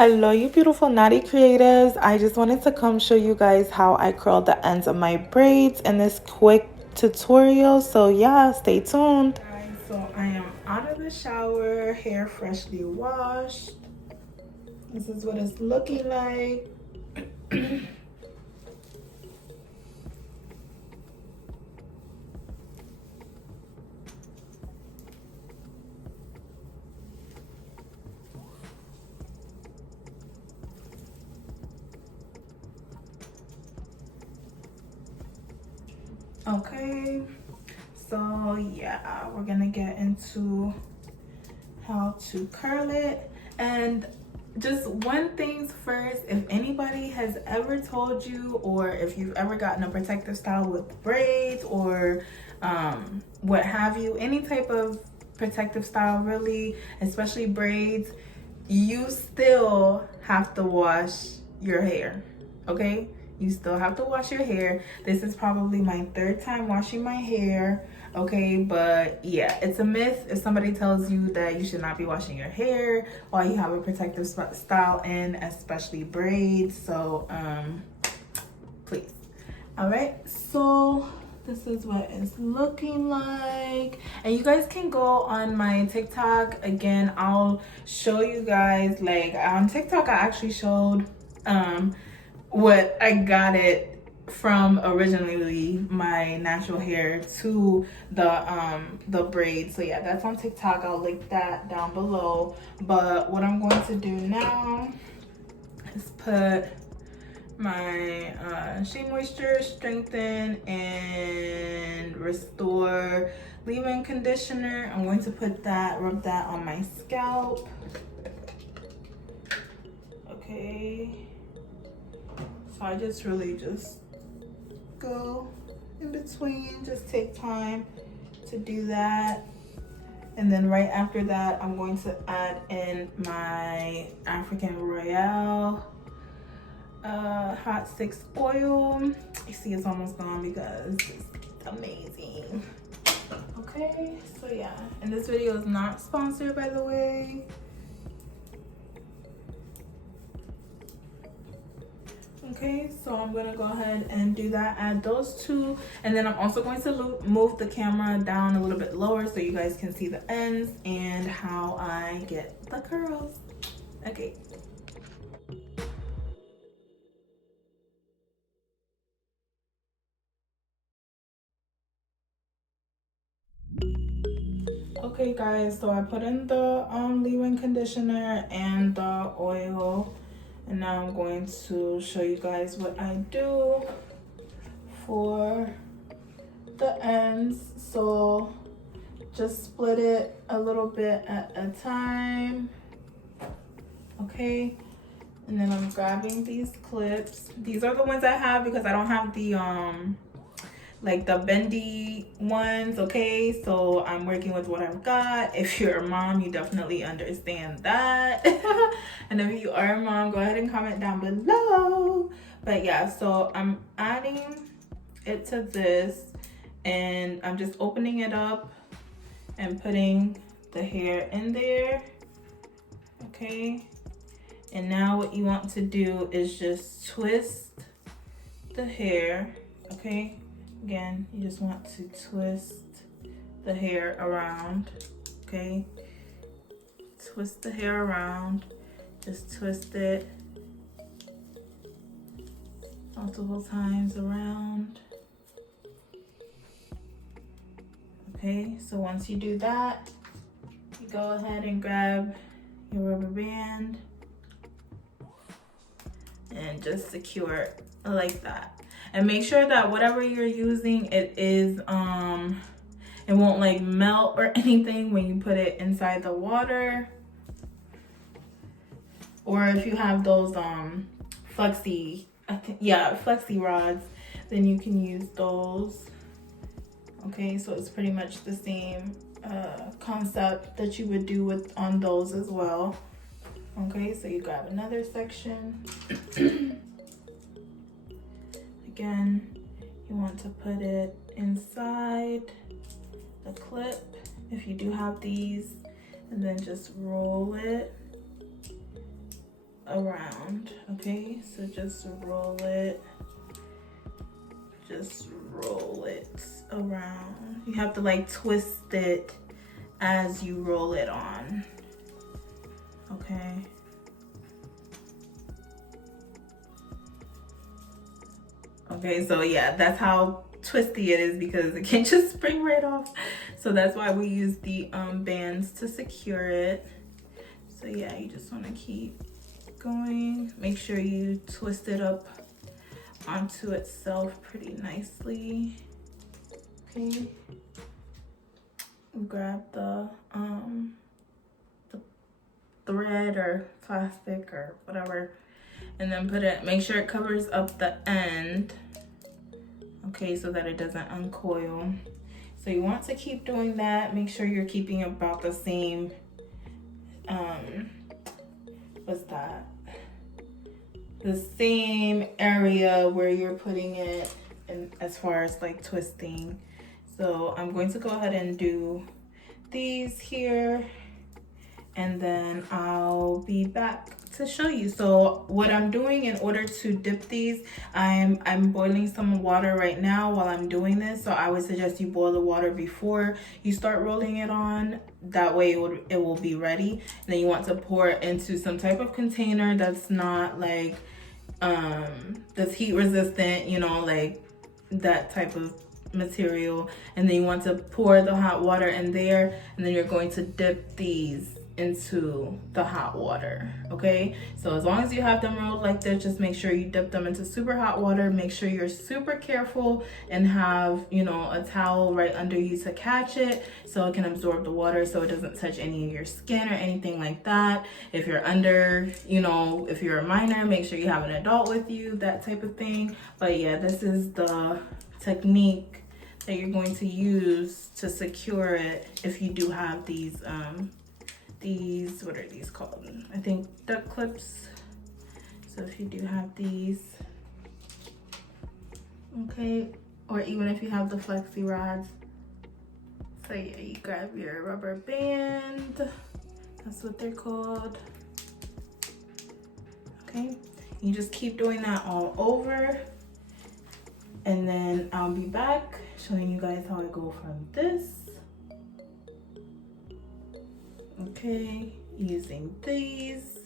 Hello, you beautiful Knotty creatives. I just wanted to come show you guys how I curl the ends of my braids in this quick tutorial. So yeah, stay tuned. Guys, so I am out of the shower, hair freshly washed. This is what it's looking like. Okay, so yeah, we're gonna get into how to curl it. And just one things first, if anybody has ever told you, or if you've ever gotten a protective style with braids or what have you, any type of protective style really, especially braids, you still have to wash your hair. Okay, you still have to wash your hair. This is probably my third time washing my hair. Okay, but yeah, it's a myth if somebody tells you that you should not be washing your hair while you have a protective style in, especially braids. So please. All right, so this is what it's looking like, and you guys can go on my TikTok. Again, I'll show you guys, like on TikTok I actually showed what I got it from originally, my natural hair, to the braid. So yeah, that's on TikTok. I'll link that down below. But what I'm going to do now is put my Shea Moisture Strengthen and Restore leave-in conditioner. I'm going to put that, rub that on my scalp. Okay, so I just really just go in between, just take time to do that. And then right after that, I'm going to add in my African Royale hot 6 oil. You see it's almost gone because it's amazing. Okay, so yeah, and this video is not sponsored, by the way. Okay, so I'm gonna go ahead and do that, add those two, and then I'm also going to move the camera down a little bit lower so you guys can see the ends and how I get the curls. Okay. Okay guys, so I put in the leave-in conditioner and the oil, and now I'm going to show you guys what I do for the ends. So just split it a little bit at a time. Okay, and then I'm grabbing these clips. These are the ones I have because I don't have the like the bendy ones. Okay, so I'm working with what I've got. If you're a mom, you definitely understand that. And if you are a mom, go ahead and comment down below. But yeah, so I'm adding it to this, and I'm just opening it up and putting the hair in there. Okay, and now what you want to do is just twist the hair. Okay, again, you just want to twist the hair around. Okay, twist the hair around, just twist it multiple times around. Okay, so once you do that, you go ahead and grab your rubber band and just secure it like that. And make sure that whatever you're using, it is it won't like melt or anything when you put it inside the water. Or if you have those flexi, flexi rods, then you can use those. Okay, so it's pretty much the same concept that you would do with on those as well. Okay, so you grab another section. Again, you want to put it inside the clip if you do have these, and then just roll it around. Okay, so just roll it around. You have to like twist it as you roll it on. Okay. Okay, so yeah, that's how twisty it is because it can't just spring right off. So that's why we use the bands to secure it. So yeah, you just want to keep going. Make sure you twist it up onto itself pretty nicely. Okay. Grab the thread or plastic or whatever, and then put it, make sure it covers up the end, okay, so that it doesn't uncoil. So you want to keep doing that. Make sure you're keeping about the same what's that, the same area where you're putting it, and as far as like twisting. So I'm going to go ahead and do these here, and then I'll be back to show you. So what I'm doing in order to dip these, I'm boiling some water right now while I'm doing this. So I would suggest you boil the water before you start rolling it on. That way it will be ready. And then you want to pour it into some type of container that's not like that's heat resistant, you know, like that type of material. And then you want to pour the hot water in there, and then you're going to dip these into the hot water. Okay, so as long as you have them rolled like this, just make sure you dip them into super hot water. Make sure you're super careful and have, you know, a towel right under you to catch it so it can absorb the water, so it doesn't touch any of your skin or anything like that. If you're under, you know, if you're a minor, make sure you have an adult with you, that type of thing. But yeah, this is the technique that you're going to use to secure it if you do have these what are these called? I think duck clips. So if you do have these, okay, or even if you have the flexi rods. So yeah, you grab your rubber band, that's what they're called. Okay, you just keep doing that all over, and then I'll be back showing you guys how I go from this. Okay, using these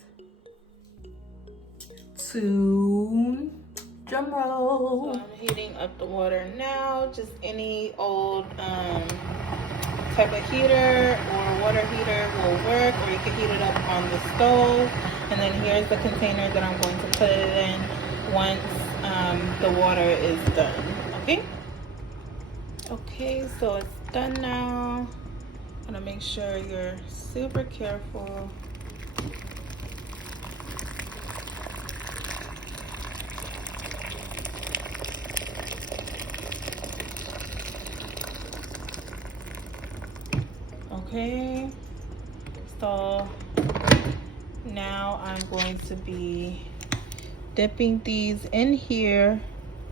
to drum roll. So I'm heating up the water now. Just any old type of heater or water heater will work, or you can heat it up on the stove. And then here's the container that I'm going to put it in once the water is done. Okay, so it's done now. I'm gonna make sure you're super careful. Okay, so now I'm going to be dipping these in here.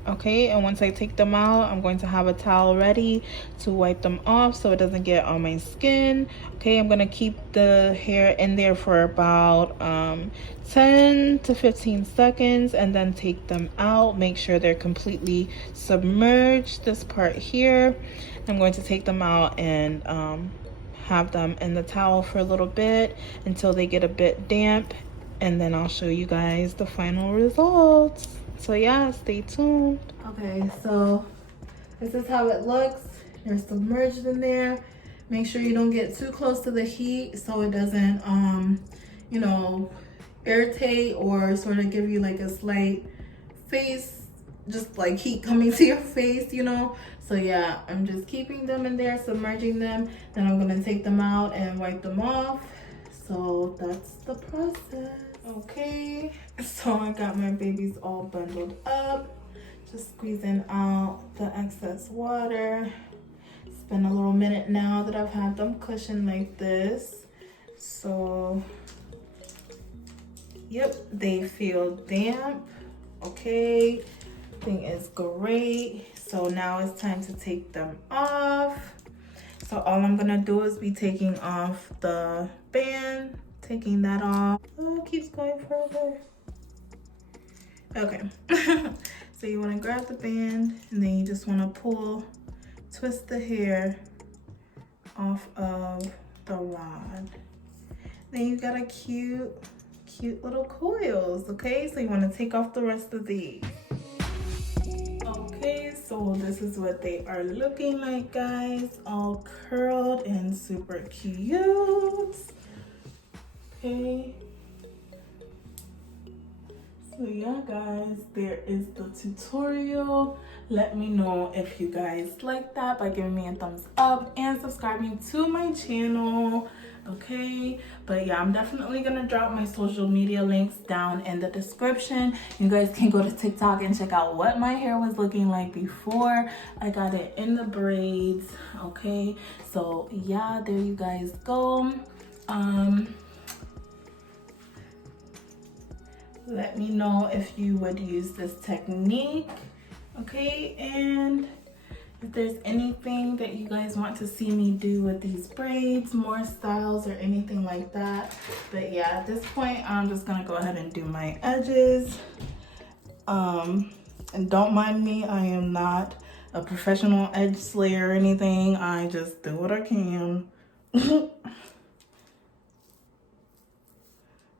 Okay, and once I take them out, I'm going to have a towel ready to wipe them off so it doesn't get on my skin. Okay, I'm gonna keep the hair in there for about 10 to 15 seconds and then take them out. Make sure they're completely submerged, this part here. I'm going to take them out and have them in the towel for a little bit until they get a bit damp, and then I'll show you guys the final results. So yeah, stay tuned. Okay, so this is how it looks. You're submerged in there. Make sure you don't get too close to the heat so it doesn't, you know, irritate or sort of give you like a slight face, just like heat coming to your face, you know. So yeah, I'm just keeping them in there, submerging them. Then I'm gonna take them out and wipe them off. So that's the process. Okay, so I got my babies all bundled up, just squeezing out the excess water. It's been a little minute now that I've had them cushioned like this. So, yep, they feel damp. Okay, everything is great. So now it's time to take them off. So all I'm gonna do is be taking off the band, taking that off. Oh, it keeps going further. Okay. So you want to grab the band and then you just want to twist the hair off of the rod. Then you got a cute little coils, okay? So you want to take off the rest of these. Okay, so this is what they are looking like, guys. All curled and super cute. Okay. So yeah, guys, there is the tutorial. Let me know if you guys like that by giving me a thumbs up and subscribing to my channel. Okay, but yeah, I'm definitely gonna drop my social media links down in the description. You guys can go to TikTok and check out what my hair was looking like before I got it in the braids. Okay, so yeah, there you guys go. Let me know if you would use this technique, okay? And if there's anything that you guys want to see me do with these braids, more styles or anything like that. But yeah, at this point, I'm just gonna go ahead and do my edges. And don't mind me, I am not a professional edge slayer or anything. I just do what I can.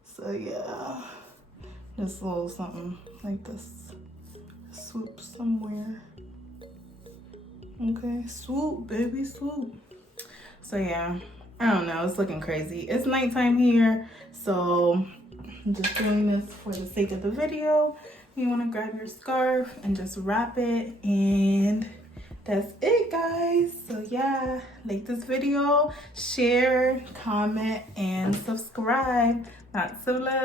So yeah. Just a little something like this. Swoop somewhere. Okay, swoop, baby, swoop. So yeah, I don't know, it's looking crazy. It's nighttime here, so I'm just doing this for the sake of the video. You wanna grab your scarf and just wrap it, and that's it, guys. So yeah, like this video, share, comment, and subscribe. Lots of love.